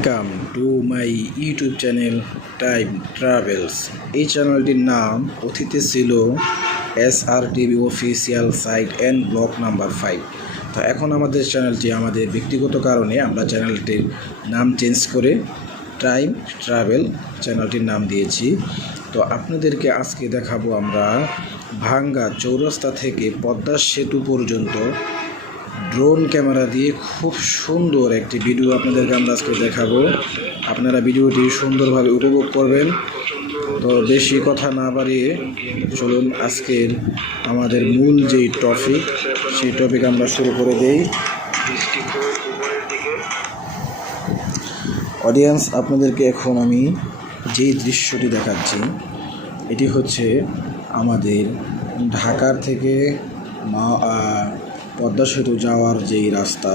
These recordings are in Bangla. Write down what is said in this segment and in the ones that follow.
Welcome to my YouTube channel time travels. এই চ্যানেলটির নাম অতীতে ছিল SRTV official site and blog number 5। তো এখন আমাদের চ্যানেলটি আমাদের ব্যক্তিগত কারণে আমরা চ্যানেলটির নাম চেঞ্জ করে টাইম ট্রাভেল চ্যানেলটির নাম দিয়েছি। তো আপনাদেরকে আজকে দেখাবো আমরা ভাঙ্গা চৌরাস্তা থেকে পদ্মা সেতু পর্যন্ত ড্রোন ক্যামেরা দিয়ে খুব সুন্দর একটি ভিডিও আপনাদেরকে আমরা আজকে দেখাবো। আপনারা ভিডিওটি সুন্দরভাবে উপভোগ করবেন। তো বেশি কথা না বাড়িয়ে চলুন আজকের আমাদের মূল যেই টপিক সেই টপিক আমরা শুরু করে দেই। অডিয়েন্স, আপনাদেরকে এখন আমি যেই দৃশ্যটি দেখাচ্ছি এটি হচ্ছে আমাদের ঢাকার থেকে পদ্মা সেতু যাওয়ার যেই রাস্তা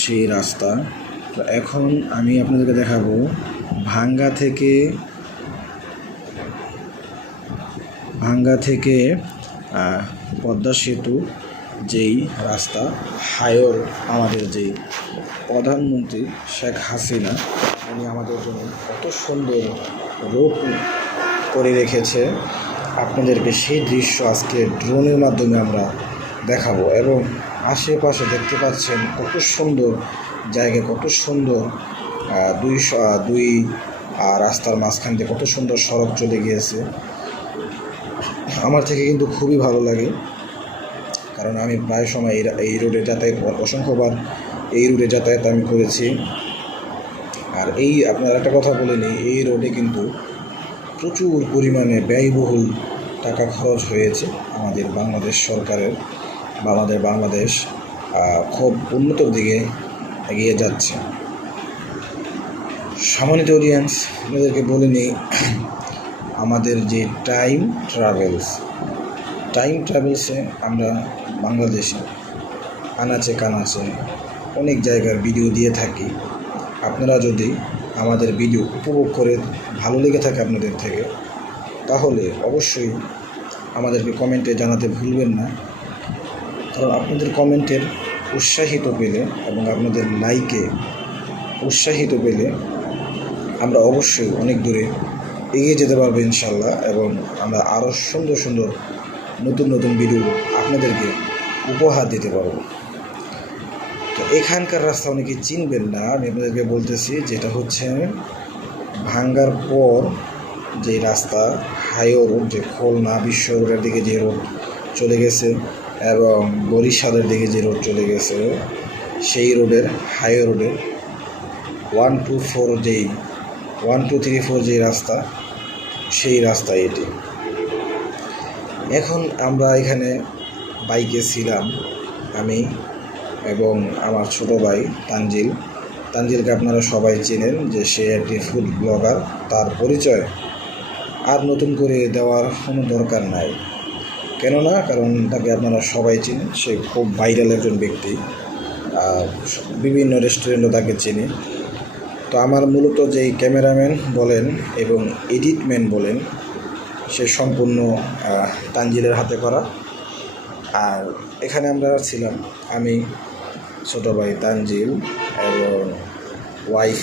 সেই রাস্তা। তো এখন আমি আপনাদেরকে দেখাবো ভাঙ্গা থেকে পদ্মা সেতু যেই রাস্তা হায়র, আমাদের যেই প্রধানমন্ত্রী শেখ হাসিনা উনি আমাদের জন্য কত সুন্দর রোড করে রেখেছে, আপনাদেরকে সেই দৃশ্য আজকে ড্রোনের মাধ্যমে আমরা দেখাবো। এবং আশেপাশে দেখতে পাচ্ছেন কত সুন্দর জায়গা, কত সুন্দর দুই রাস্তার মাঝখান দিয়ে কত সুন্দর সড়ক চলে গিয়েছে। আমার থেকে কিন্তু খুবই ভালো লাগে, কারণ আমি প্রায় সময় এই রোডে যাতায়াত অসংখ্যবার এই রোডে যাতায়াত আমি করেছি। আর আপনার একটা কথা বলে নিই, এই রোডে কিন্তু প্রচুর পরিমাণে ব্যয়বহুল টাকা খরচ হয়েছে আমাদের বাংলাদেশ সরকারের, বা আমাদের বাংলাদেশ খুব উন্নতর দিকে এগিয়ে যাচ্ছে। সম্মানিত অডিয়েন্স, আপনাদেরকে বলে নিই আমাদের যে টাইম ট্রাভেলসে আমরা বাংলাদেশে আনাচে কানাচে অনেক জায়গার ভিডিও দিয়ে থাকি। আপনারা যদি আমাদের ভিডিও উপভোগ করে ভালো লেগে থাকে আপনাদের থেকে, তাহলে অবশ্যই আমাদেরকে কমেন্টে জানাতে ভুলবেন না, কারণ আপনাদের কমেন্টের উৎসাহিত পেলে এবং আপনাদের লাইকে উৎসাহিত পেলে আমরা অবশ্যই অনেক দূরে এগিয়ে যেতে পারবো ইনশাল্লাহ, এবং আমরা আরও সুন্দর সুন্দর নতুন ভিডিও আপনাদেরকে উপহার দিতে পারবো। তো এখানকার রাস্তা অনেকে চিনবেন না, আমি আপনাদেরকে বলতেছি, যেটা হচ্ছে ভাঙ্গার পর যে রাস্তা হাইওয়ে রোড, যে খুলনা বিশ্ব রোডের দিকে যে রোড চলে গেছে এবং বরিশালের দিকে যে রোড চলে গেছে, সেই রোডের হাইওয়ে রোডের 1-2-3-4 যেই রাস্তা, সেই রাস্তা এটি। এখন আমরা এখানে বাইকে ছিলাম, আমি এবং আমার ছোট ভাই তানজিলকে আপনারা সবাই চেনেন, যে সে একটি ফুড ব্লগার। তার পরিচয় আর নতুন করে দেওয়ার কোনো দরকার নাই, কেননা কারণ তাকে আপনারা সবাই চেনেন, সে খুব ভাইরাল একজন ব্যক্তি, বিভিন্ন রেস্টুরেন্টও তাকে চেনে। তো আমার মূলত যেই ক্যামেরাম্যান বলেন এবং এডিটম্যান বলেন, সে সম্পূর্ণ তানজিলের হাতে করা। আর এখানে আমরা ছিলাম আমি, ছোটো ভাই তানজিল এবং ওয়াইফ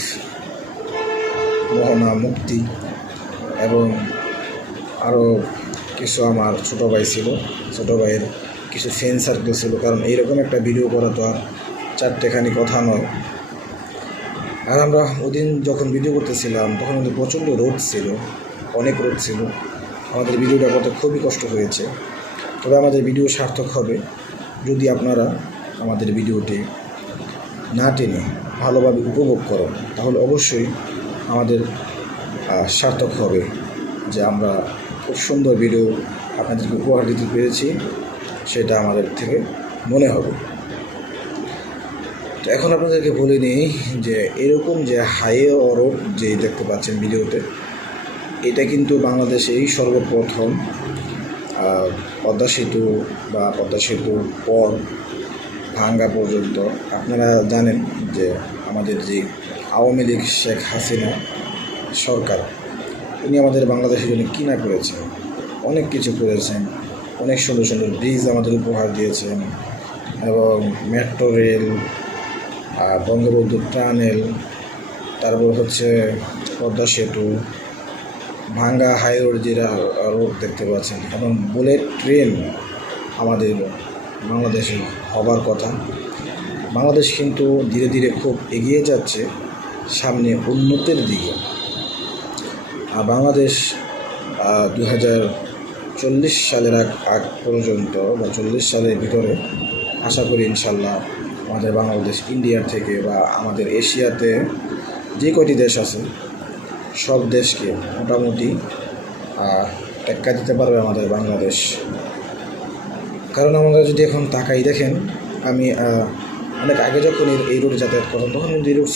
মোহনা মুক্তি, এবং আরও কিছু আমার ছোটো ভাই ছিল, ছোটো ভাইয়ের কিছু ফ্রেন্ড সার্কেল ছিল, কারণ এইরকম একটা ভিডিও করা তো আর চারটেখানি কথা নয়। আর আমরা ওদিন যখন ভিডিও করতেছিলাম তখন কিন্তু প্রচণ্ড রোদ ছিল, অনেক রোদ ছিল, আমাদের ভিডিওটা করতে খুবই কষ্ট হয়েছে। তবে আমাদের ভিডিও সার্থক হবে যদি আপনারা আমাদের ভিডিওটি না টেনে ভালোভাবে উপভোগ করেন, তাহলে অবশ্যই আমাদের সার্থক হবে, যে আমরা খুব সুন্দর ভিডিও আপনাদেরকে উপহার দিতে পেরেছি, সেটা আমাদের থেকে মনে হবে। তো এখন আপনাদেরকে বলে নিই যে এরকম যে হাইওয়ে রোড যে দেখতে পাচ্ছেন ভিডিওতে, এটা কিন্তু বাংলাদেশেই সর্বপ্রথম পদ্মা সেতু বা পদ্মা সেতুর পর ভাঙ্গা পর্যন্ত। আপনারা জানেন যে আমাদের যে আওয়ামী লীগ শেখ হাসিনা সরকার, উনি আমাদের বাংলাদেশের জন্য কী না করেছেন, অনেক কিছু করেছেন, অনেক সুন্দর সুন্দর ব্রিজ আমাদের উপহার দিয়েছেন, এবং মেট্রো রেল, বঙ্গবন্ধু টানেল, তারপর হচ্ছে পদ্মা সেতু, ভাঙ্গা হাই রোড যেটা রোড দেখতে পাচ্ছেন, এবং বুলেট ট্রেন আমাদের বাংলাদেশে হবার কথা। বাংলাদেশ কিন্তু ধীরে ধীরে খুব এগিয়ে যাচ্ছে সামনে উন্নতির দিকে। আর বাংলাদেশ 2040 সালের আগ পর্যন্ত বা 40 সালের ভিতরে আশা করি ইনশাল্লাহ আমাদের বাংলাদেশ ইন্ডিয়ার থেকে বা আমাদের এশিয়াতে যে কয়টি দেশ আছে সব দেশকে মোটামুটি টেক্কা দিতে পারবে আমাদের বাংলাদেশ। কারণ আমরা যদি এখন তাকাই দেখেন, আমি অনেক আগে যখন এই রোডে যাতায়াত করতাম তখন কিন্তু এই রোড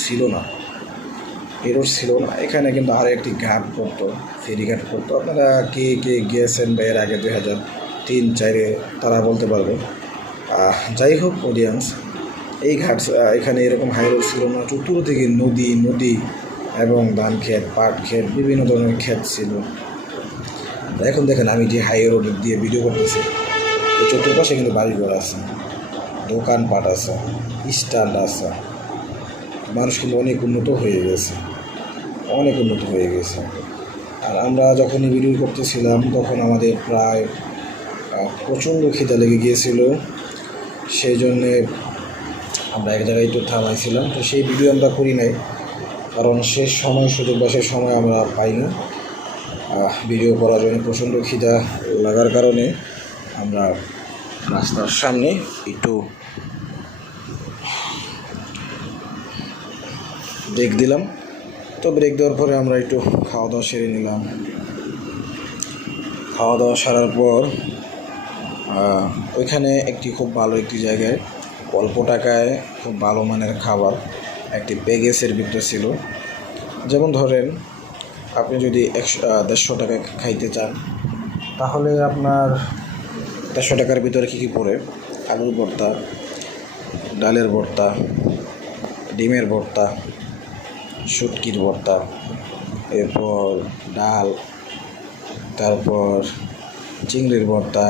ছিল না, এখানে কিন্তু আরও একটি ঘাট পড়তো, ফেরিঘাট পড়তো। আপনারা কে কে গিয়েছেন বা এর আগে 2003-2004 তারা বলতে পারবে। যাই হোক অডিয়েন্স, এই ঘাট এখানে এরকম হাই রোড ছিল না, চতুর্দিকে নদী এবং ধান ক্ষেত, পাট ক্ষেত, বিভিন্ন ধরনের ক্ষেত ছিল। এখন দেখেন আমি যে হাই রোড দিয়ে ভিডিও করতেছি, এই চতুর্পাশে কিন্তু বাড়িঘর আছে, দোকানপাট আছে, স্ট্যান্ড আছে। মানুষ কিন্তু অনেক উন্নত হয়ে গেছে। আর আমরা যখন ভিডিও করতেছিলাম তখন আমাদের প্রায় প্রচণ্ড খিদা লেগে গিয়েছিল, সেই জন্যে আমরা এক জায়গায় একটু থামাইছিলাম। তো সেই ভিডিও আমরা করি নাই, কারণ শেষ সময় আমরা পাই না ভিডিও করার জন্য। প্রচণ্ড খিদা লাগার কারণে আমরা রাস্তার সামনে একটু ব্রেক দিলাম। তো ব্রেক দেওয়ার পরে আমরা একটু খাওয়া দাওয়া সেরে নিলাম। খাওয়া দাওয়া সারার পর ওইখানে খুব ভালো একটি জায়গায় অল্প টাকায় খুব ভালো মানের খাবার একটি প্যাকেজের ভিতরে ছিল। যেমন ধরেন আপনি যদি 150 টাকা খাইতে চান, তাহলে আপনার 150 টাকার ভিতরে কী পড়ে? আলুর ভর্তা, ডালের ভর্তা, ডিমের ভর্তা, শুটকির ভর্তা, এরপর ডাল, তারপর চিংড়ির ভর্তা,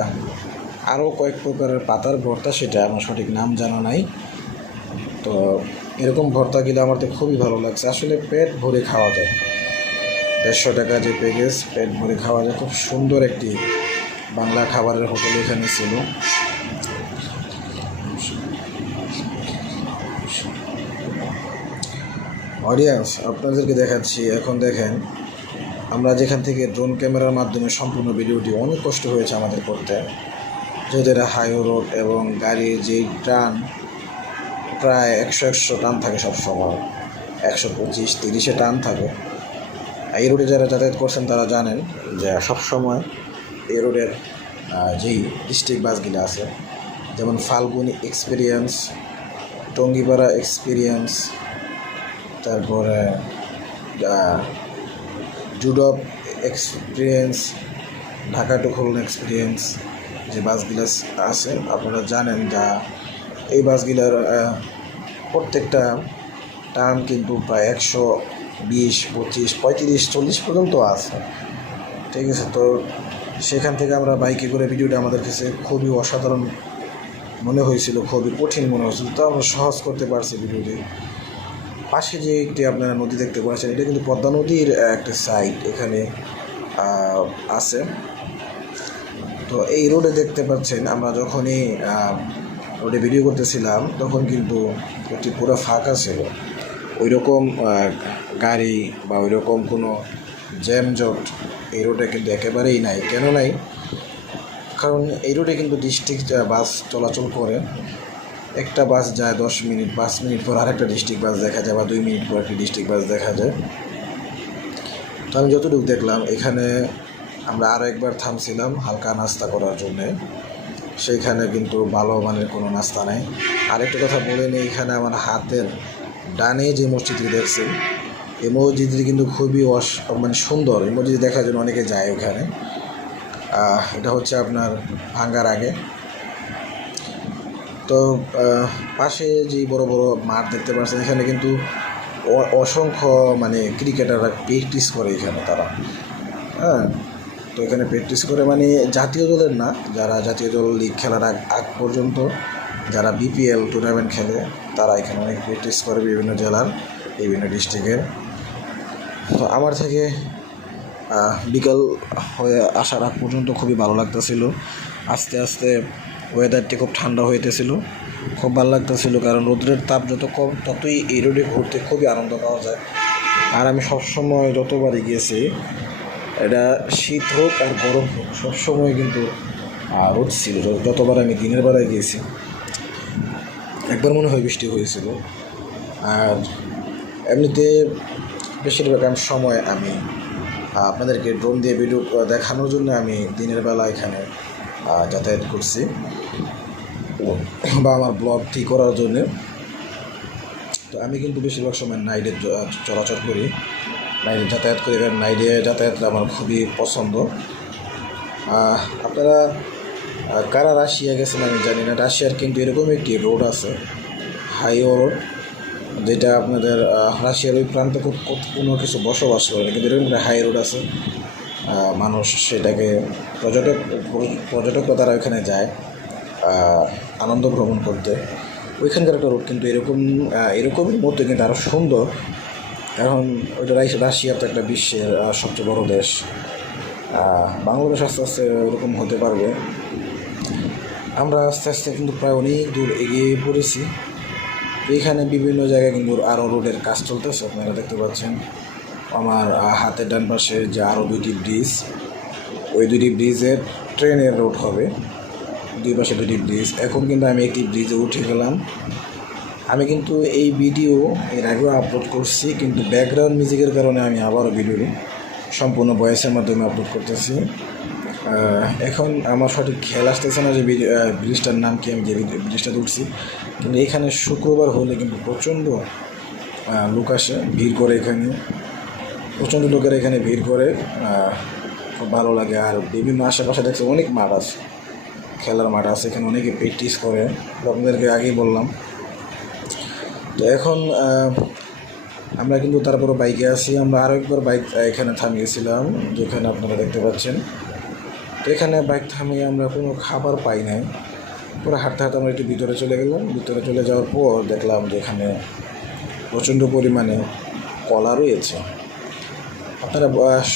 আরও কয়েক প্রকারের পাতার ভর্তা, সেটা আমার সঠিক নাম জানা নাই। তো এরকম ভর্তা গেলে আমার তো খুবই ভালো লাগছে। আসলে পেট ভরে খাওয়া যায়, 150 টাকা যে প্যাকেজ, পেট ভরে খাওয়া যায়। খুব সুন্দর একটি বাংলা খাবারের হোটেল এখানে ছিল। অডিয়েন্স, আপনাদেরকে দেখাচ্ছি। এখন দেখেন, আমরা যেখান থেকে ড্রোন ক্যামেরার মাধ্যমে সম্পূর্ণ ভিডিওটি, অনেক কষ্ট হয়েছে আমাদের করতে, যেহেতু এটা হাই রোড এবং গাড়ির যেই টান প্রায় 100 টান থাকে সবসময়, 125-30 টান থাকে। এই রোডে যারা যাতায়াত করছেন তারা জানেন যে সবসময় এই রোডের যেই ডিস্ট্রিক্ট বাসগুলো আছে, যেমন ফাল্গুনি এক্সপিরিয়েন্স, টঙ্গিপাড়া এক্সপিরিয়েন্স, তারপরে জুডপ experience, Dhaka to Khulna experience, যে বাসগুলো আছে আপনারা জানেন, যা এই বাসগুলোর প্রত্যেকটা টার্ম কিন্তু প্রায় 120, 25, 35, 40 পর্যন্ত আছে। ঠিক আছে, তো সেখান থেকে আমরা বাইকে করে ভিডিওটা আমাদের কাছে খুবই অসাধারণ মনে হয়েছিল, খুবই কঠিন মনে হয়েছিল। তো আমরা সহজ করতে পারছি ভিডিওটি। পাশে যে একটি আপনারা নদী দেখতে পাচ্ছেন, এটা কিন্তু পদ্মা নদীর একটা সাইড এখানে আছে। তো এই রোডে দেখতে পাচ্ছেন, আমরা যখনই রোডে ভিডিও করতেছিলাম তখন কিন্তু একটি পুরো ফাঁকা ছিল, ওই রকম গাড়ি বা ওই রকম কোনো জ্যামজট এই রোডে কিন্তু একেবারেই নাই। কেন নাই? কারণ এই রোডে কিন্তু ডিস্ট্রিক্ট বাস চলাচল করে। একটা বাস যায় 10 মিনিট, 5 মিনিট পর আরেকটা ডিস্ট্রিক্ট বাস দেখা যায়, বা 2 মিনিট পর একটি ডিস্ট্রিক্ট বাস দেখা যায়। তো আমি যতটুকু দেখলাম, এখানে আমরা আরও একবার থামছিলাম হালকা নাস্তা করার জন্যে, সেইখানে কিন্তু ভালো মানের কোনো নাস্তা নেই। আরেকটা কথা বলে নিই, এখানে আমার হাতের ডানে যে মসজিদটি দেখছেন, এই মসজিদটি কিন্তু খুবই সুন্দর। এই মসজিদ দেখার জন্য অনেকে যায় ওখানে। এটা হচ্ছে আপনার ভাঙ্গার আগে। তো পাশে যে বড় বড় মাঠ দেখতে পাচ্ছেন, এখানে কিন্তু অসংখ্য ক্রিকেটাররা প্র্যাকটিস করে এখানে তারা। তো এখানে প্র্যাকটিস করে জাতীয় দলের না, যারা জাতীয় দল লিগ খেলার আগ পর্যন্ত যারা বিপিএল টুর্নামেন্ট খেলে, তারা এখানে অনেক প্র্যাকটিস করে বিভিন্ন জেলার, বিভিন্ন ডিস্ট্রিক্টের। তো আমার থেকে বিকাল হয়ে আসার আগ পর্যন্ত খুবই ভালো লাগতেছিল। আস্তে আস্তে ওয়েদারটি খুব ঠান্ডা হইতেছিল, খুব ভালো লাগতেছিল, কারণ রোদ্রের তাপ যত কম ততই এই রোডে ঘুরতে খুবই আনন্দ পাওয়া যায়। আর আমি সবসময় যতবারই গিয়েছি, এটা শীত হোক আর গরম হোক, সবসময় কিন্তু রোদ ছিল। যতবার আমি দিনের বেলায় গিয়েছি, একবার মনে হয় বৃষ্টি হয়েছিল। আর এমনিতে বেশিরভাগ সময় আমি আপনাদেরকে ড্রোন দিয়ে ভিডিও দেখানোর জন্য আমি দিনের বেলা এখানে যাতায়াত করছি, বা আমার ব্লগটি করার জন্যে। তো আমি কিন্তু বেশিরভাগ সময় নাইটে চলাচল করি, নাইটে যাতায়াত করি, কারণ নাইটে যাতায়াত আমার খুবই পছন্দ। আপনারা কারা রাশিয়া গেছেন আমি জানি না, রাশিয়ার কিন্তু এরকম একটি রোড আছে, হাইওয়ে রোড, যেটা আপনাদের রাশিয়ার ওই প্রান্তে কোনো কিছু বসবাস করে না, কিন্তু এরকম একটা হাই রোড আছে। মানুষ সেটাকে পর্যটকরা তারা ওইখানে যায় আনন্দ ভ্রমণ করতে। ওইখানকার একটা রোড কিন্তু এরকমই মতো কিন্তু আরও সুন্দর, কারণ ওইটা রাশিয়া তো একটা বিশ্বের সবচেয়ে বড় দেশ। বাংলাদেশ আস্তে আস্তে ওরকম হতে পারবে। আমরা আস্তে আস্তে কিন্তু প্রায় অনেক দূর এগিয়ে পড়েছি। এইখানে বিভিন্ন জায়গায় কিন্তু আরও রোডের কাজ চলতেছে, আপনারা দেখতে পাচ্ছেন। আমার হাতের ডান পাশে যে আরও দুইটি ব্রিজ, ওই দুটি ব্রিজের ট্রেনের রোড হবে, দুই পাশে দুটি ব্রিজ। এখন কিন্তু আমি একটি ব্রিজে উঠে গেলাম। আমি কিন্তু এই ভিডিও এর আগেও আপলোড করছি, কিন্তু ব্যাকগ্রাউন্ড মিউজিকের কারণে আমি আবারও ভিডিও সম্পূর্ণ ভয়েসের মাধ্যমে আপলোড করতেছি। এখন আমার সঠিক খেয়াল আসতেছে না যে ব্রিজটার নাম কি, আমি যে ব্রিজটাতে উঠছি। কিন্তু এখানে শুক্রবার হলে কিন্তু প্রচণ্ড লোক আসে, ভিড় করে, এখানে প্রচণ্ড লোকের এখানে ভিড় করে, খুব ভালো লাগে। আর বিভিন্ন আশেপাশে দেখছি অনেক মাঠ আছে, খেলার মাঠ আছে, এখানে অনেকে প্র্যাকটিস করে, আপনাদেরকে আগেই বললাম। তো এখন আমরা কিন্তু তারপরে বাইকে আসি। আমরা আরও একবার বাইক এখানে থামিয়েছিলাম, যেখানে আপনারা দেখতে পাচ্ছেন। তো এখানে বাইক থামিয়ে আমরা কোনো খাবার পাই নাই, পুরো হাঁটতে হাঁটতে আমরা একটু ভিতরে চলে গেলাম। ভিতরে চলে যাওয়ার পর দেখলাম যে এখানে প্রচণ্ড পরিমাণে কলা রয়েছে। আপনারা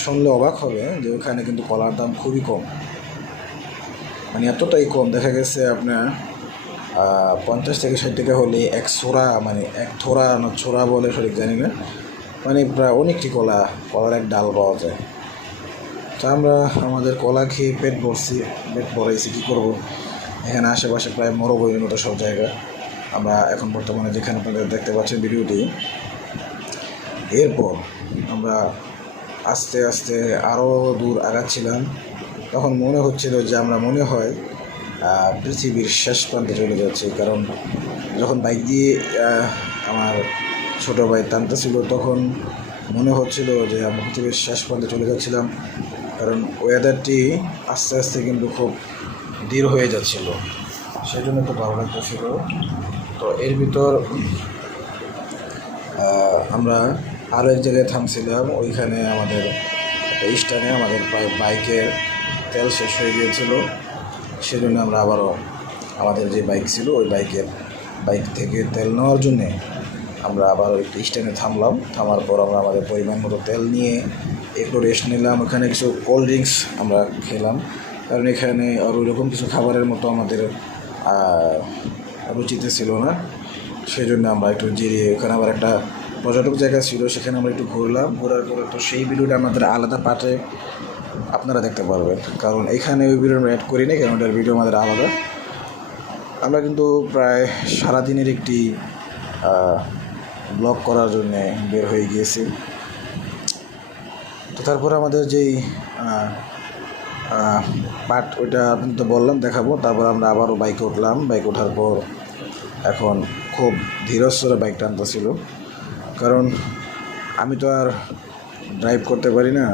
শুনলে অবাক হবে যে ওখানে কিন্তু কলার দাম খুবই কম, মানে এতটাই কম, দেখা গেছে আপনার 50 থেকে 60 টাকা হলে এক ছোড়া, মানে এক থোড়া না ছোড়া বলে সঠিক জানি না, মানে প্রায় অনেকটি কলার এক ডাল পাওয়া যায়। তো আমরা আমাদের কলা খেয়ে পেট ভরাইছি, কী করবো। এখানে আশেপাশে প্রায় মরুভূমির মতো সব জায়গা। আমরা এখন বর্তমানে যেখানে আপনাদের দেখতে পাচ্ছেন ভিডিওটি, এরপর আমরা আস্তে আস্তে আরও দূর আগাচ্ছিলাম। তখন মনে হচ্ছিল যে আমরা মনে হয় পৃথিবীর শেষ প্রান্তে চলে যাচ্ছি, কারণ যখন বাইক দিয়ে আমার ছোটো ভাই টানতেছিল, তখন মনে হচ্ছিল যে আমরা পৃথিবীর শেষ প্রান্তে চলে যাচ্ছিলাম, কারণ ওয়েদারটি আস্তে আস্তে কিন্তু খুব দৃঢ় হয়ে যাচ্ছিল, সেই জন্য তো ভালো লাগতেছিল। তো এর ভিতর আমরা আরও এক জায়গায় থামছিলাম, ওইখানে আমাদের একটা স্ট্যান্ডে আমাদের বাইকের তেল শেষ হয়ে গিয়েছিল, সেজন্য আমরা আবারও আমাদের যে বাইক ছিল ওই বাইক থেকে তেল নেওয়ার জন্যে আমরা আবারও একটু স্ট্যান্ডে থামলাম। থামার পর আমরা আমাদের পরিমাণ মতো তেল নিয়ে একটু রেস্ট নিলাম। ওখানে কিছু কোল্ড ড্রিঙ্কস আমরা খেলাম, কারণ এখানে আর ওইরকম কিছু খাবারের মতো আমাদের রুচিতে ছিল না, সেই জন্য আমরা একটু জিরিয়ে, ওখানে আবার একটা পর্যটক জায়গা ছিল, সেখানে আমরা একটু ঘুরলাম। ঘোরার পরে তো সেই ভিডিওটা আমাদের আলাদা পার্টে আপনারা দেখতে পারবেন, কারণ এখানে ওই ভিডিও আমরা অ্যাড করি না, কারণ ওটার ভিডিও আমাদের আলাদা। আমরা কিন্তু প্রায় সারাদিনের একটি ব্লগ করার জন্যে বের হয়ে গিয়েছি। তো তারপর আমাদের যেই পার্ট, ওইটা আপনি তো বললাম দেখাবো। তারপর আমরা আবারও বাইকে উঠলাম। বাইক ওঠার পর এখন খুব ধীরস্থরে বাইক টানতেছিল, কারণ আমি তো আর ড্রাইভ করতে পারি না,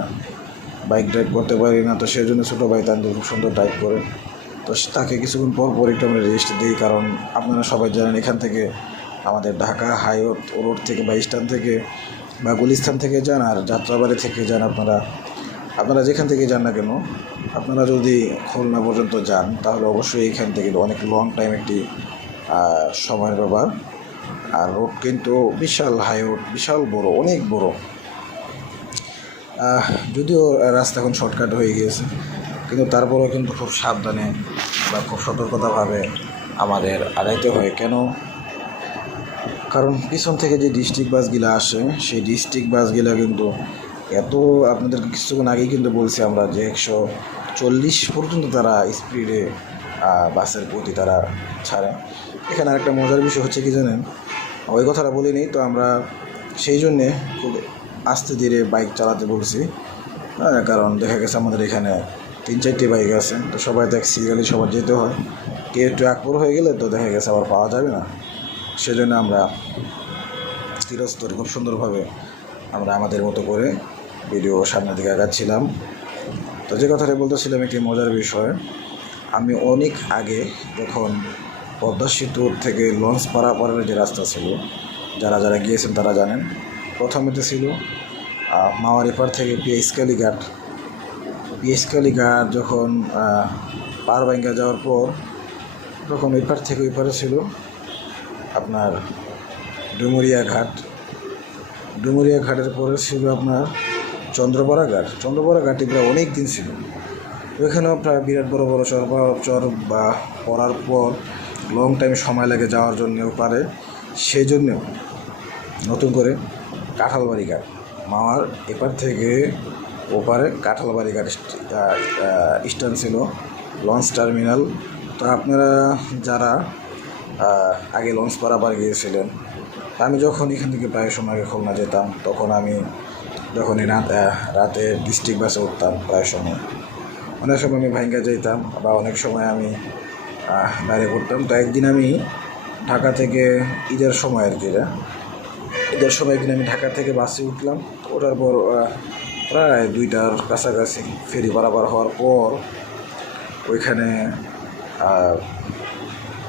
বাইক ড্রাইভ করতে পারি না। তো সেই জন্য ছোটো ভাই টানতে খুব সুন্দর ড্রাইভ করে। তো তাকে কিছুক্ষণ পর একটু আমরা রেস্ট দিই, কারণ আপনারা সবাই জানেন এখান থেকে আমাদের ঢাকা হাইওয়ে রোড থেকে বা স্ট্যান্ড থেকে বা গুলিস্তান থেকে যান আর যাত্রাবাড়ি থেকে যান, আপনারা যেখান থেকে যান না কেন, আপনারা যদি খুলনা পর্যন্ত যান তাহলে অবশ্যই এখান থেকে অনেক লং টাইম একটি সময়ের ব্যাপার। আর রোড কিন্তু বিশাল হাই রোড, বিশাল বড়, অনেক বড়। যদিও রাস্তা এখন শর্টকাট হয়ে গিয়েছে, কিন্তু তারপরেও কিন্তু খুব সাবধানে বা খুব সতর্কতাভাবে আমাদের আগাইতে হয়। কেন? কারণ পিছন থেকে যে ডিস্ট্রিক্ট বাসগুলো আসে, সেই ডিস্ট্রিক্ট বাসগুলো কিন্তু এত, আপনাদেরকে কিছুক্ষণ আগেই কিন্তু বলছি আমরা যে 140 পর্যন্ত তারা স্পিডে বাসের প্রতি তারা ছাড়ে। এখানে আরেকটা মজার বিষয় হচ্ছে কি জানেন, ওই কথাটা বলিনি তো, আমরা সেই জন্যে খুব আস্তে ধীরে বাইক চালাতে বলছি। কারণ দেখা গেছে আমাদের এখানে 3-4টি বাইক আছে, তো সবাই দেখ সিরিয়ালি সবার যেতে হয়। কেউ একটু আকবর হয়ে গেলে তো দেখা গেছে আবার পাওয়া যাবে না। সেজন্য আমরা স্থিরস্থরে খুব সুন্দরভাবে আমরা আমাদের মতো করে ভিডিও সামনের দিকে আগাচ্ছিলাম। তো যে কথাটা বলতেছিলাম, একটি মজার বিষয়, আমি অনেক আগে যখন পদ্মা সেতুর থেকে লঞ্চ পারাপারের যে রাস্তা ছিল, যারা যারা গিয়েছেন তারা জানেন, প্রথমেতে ছিল মাওয়ারিপাড় থেকে পিএসকালি ঘাট যখন পার ভাঙ্গা যাওয়ার পর তখন ওই পার থেকে ওই পারে ছিল আপনার ডুমুরিয়া ঘাটের পরে ছিল আপনার চন্দ্রপাড়া ঘাটে প্রায় অনেক দিন ছিল। ওইখানেও প্রায় বিরাট বড় বড় চর বা পড়ার পর লং টাইম সময় লাগে যাওয়ার জন্যও পারে। সেই জন্যেও নতুন করে কাঁঠালবাড়ি ঘাট, মাওয়ার এপার থেকে ওপারে কাঁঠালবাড়ি ঘাট স্ট্যান্ড ছিল, লঞ্চ টার্মিনাল। তো আপনারা যারা আগে লঞ্চ পারাপার গিয়েছিলেন, আমি যখন এখান থেকে প্রায় সময় আগে খুলনা যেতাম, তখন আমি যখনই রাতে ডিস্ট্রিক্ট বাসে উঠতাম, প্রায় সময় অনেক সময় আমি ভাঙ্গা যেতাম বা অনেক সময় আমি বাইরে করতাম। তো একদিন আমি ঢাকা থেকে ঈদের সময় ঈদের সময় কিনা আমি ঢাকা থেকে বাসে উঠলাম। ওঠার পর প্রায় 2টার কাছাকাছি ফেরি পারাপার হওয়ার পর ওইখানে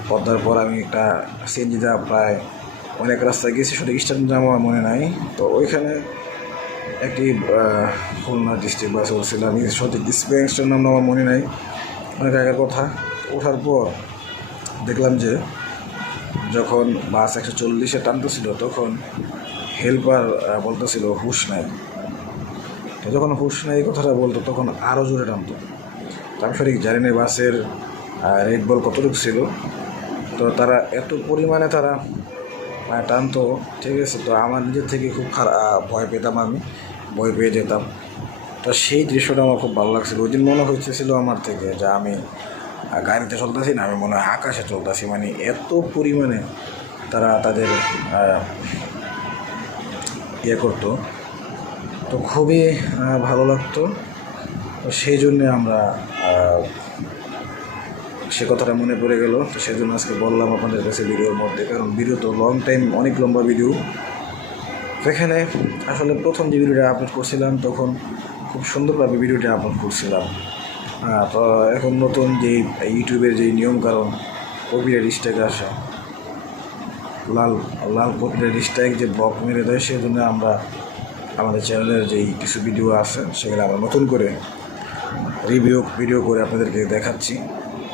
পদ্মার পর আমি একটা সিএনজি যা প্রায় অনেক রাস্তায় গেছি, সঠিক স্ট্যান্ড আমার মনে নাই। তো ওইখানে একটি খুলনা ডিস্ট্রিক্ট বাস উঠছিল, আমি সঠিক স্পেন্সটার নাম আমার মনে নাই, অনেক আগের কথা। ওঠার পর দেখলাম যে যখন বাস 140-এ টানতেছিল, তখন হেল্পার বলতেছিল হুশ নাই। তো যখন হুশ নাই কথাটা বলতো, তখন আরও জোরে টানতো। তো আমি সঠিক জানি না বাসের রেড বল কতটুকু ছিল, তো তারা এত পরিমাণে তারা টানতো, ঠিক আছে। তো আমার নিজের থেকে খুব ভয় পেতাম, আমি ভয় পেয়ে যেতাম। তো সেই দৃশ্যটা আমার খুব ভালো লাগছিল। ওই দিন মনে হচ্ছিল আমার থেকে যে আমি গাড়িতে চলতেছি না, আমি মনে হয় আকাশে চলতেছি, মানে এত পরিমাণে তারা তাদের করতো। তো খুবই ভালো লাগতো। তো সেই জন্যে আমরা সে কথাটা মনে পড়ে গেল। তো সেই জন্য আজকে বললাম আপনাদের কাছে ভিডিওর মধ্যে, কারণ ভিডিও তো লং টাইম, অনেক লম্বা ভিডিও। এখানে আসলে প্রথম যে ভিডিওটা আপলোড করছিলাম তখন খুব সুন্দরভাবে ভিডিওটা আপলোড করছিলাম। তো এখন নতুন যে ইউটিউবের যে নিয়মকানুন, কপিরাইট স্ট্রাইক আসে, লাল কপিরাইট স্ট্রাইক যে ব্লক মেরে দেয়, সেই জন্য আমরা আমাদের চ্যানেলের যেই কিছু ভিডিও আছে সেগুলো আমরা নতুন করে ভিডিও করে আপনাদেরকে দেখাচ্ছি,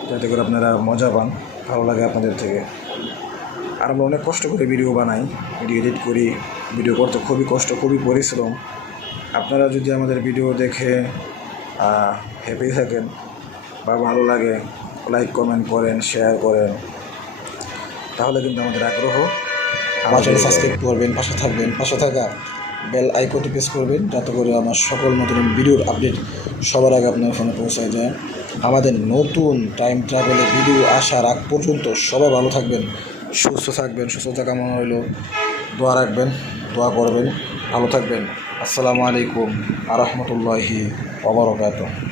যাতে করে আপনারা মজা পান, ভালো লাগে আপনাদের থেকে। আর আমরা অনেক কষ্ট করে ভিডিও বানাই, ভিডিও এডিট করি, ভিডিও করতে খুবই কষ্ট, খুবই পরিশ্রম। আপনারা যদি আমাদের ভিডিও দেখে হ্যাপি থাকেন বা ভালো লাগে, লাইক কমেন্ট করেন, শেয়ার করেন, তাহলে কিন্তু আমাদের আগ্রহ। আমার চ্যানেল সাবস্ক্রাইব করবেন, পাশে থাকবেন, পাশে থাকা বেল আইকনটি প্রেস করবেন, যাতে করে আমার সকল নতুন ভিডিওর আপডেট সবার আগে আপনার ফোনে পৌঁছায় যায়। আমাদের নতুন টাইম ট্রাভেলের ভিডিও আসার আগ পর্যন্ত সবাই ভালো থাকবেন, সুস্থ থাকবেন। সুস্থতা কামনা হইল, দোয়া রাখবেন, দোয়া করবেন, ভালো থাকবেন। আসসালামু আলাইকুম ওয়া রাহমাতুল্লাহি ওয়া বারাকাতুহু।